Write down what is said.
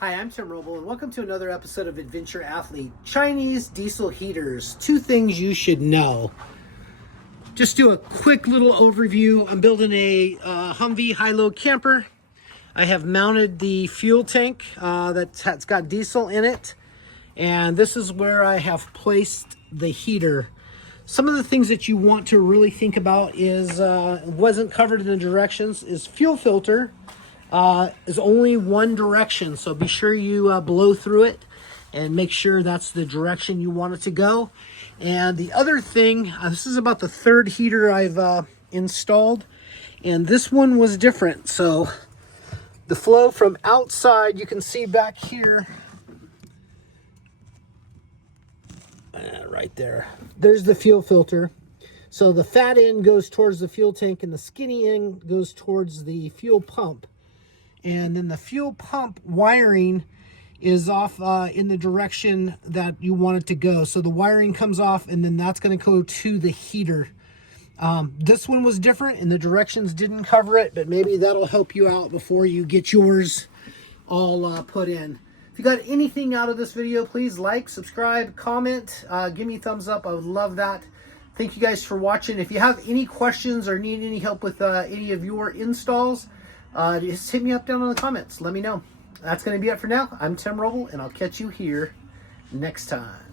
Hi, I'm Tim Roble, and welcome to another episode of Adventure Athlete. Chinese diesel heaters, 2 things you should know. Just do a quick little overview. I'm building a Humvee high-low camper. I have mounted the fuel tank that's got diesel in it, and this is where I have placed the heater. Some of the things that you want to really think about is, wasn't covered in the directions, is fuel filter. Is only one direction, so be sure you blow through it and make sure that's the direction you want it to go. And the other thing, this is about the 3rd heater I've installed, and this one was different. So the flow from outside, you can see back here, right there, there's the fuel filter. So the fat end goes towards the fuel tank and the skinny end goes towards the fuel pump. And then the fuel pump wiring is off in the direction that you want it to go. So the wiring comes off, and then that's going to go to the heater. This one was different, and the directions didn't cover it, but maybe that'll help you out before you get yours all put in. If you got anything out of this video, please like, subscribe, comment, give me a thumbs up. I would love that. Thank you guys for watching. If you have any questions or need any help with any of your installs, just hit me up down in the comments. Let me know. That's going to be it for now. I'm Tim Roble, and I'll catch you here next time.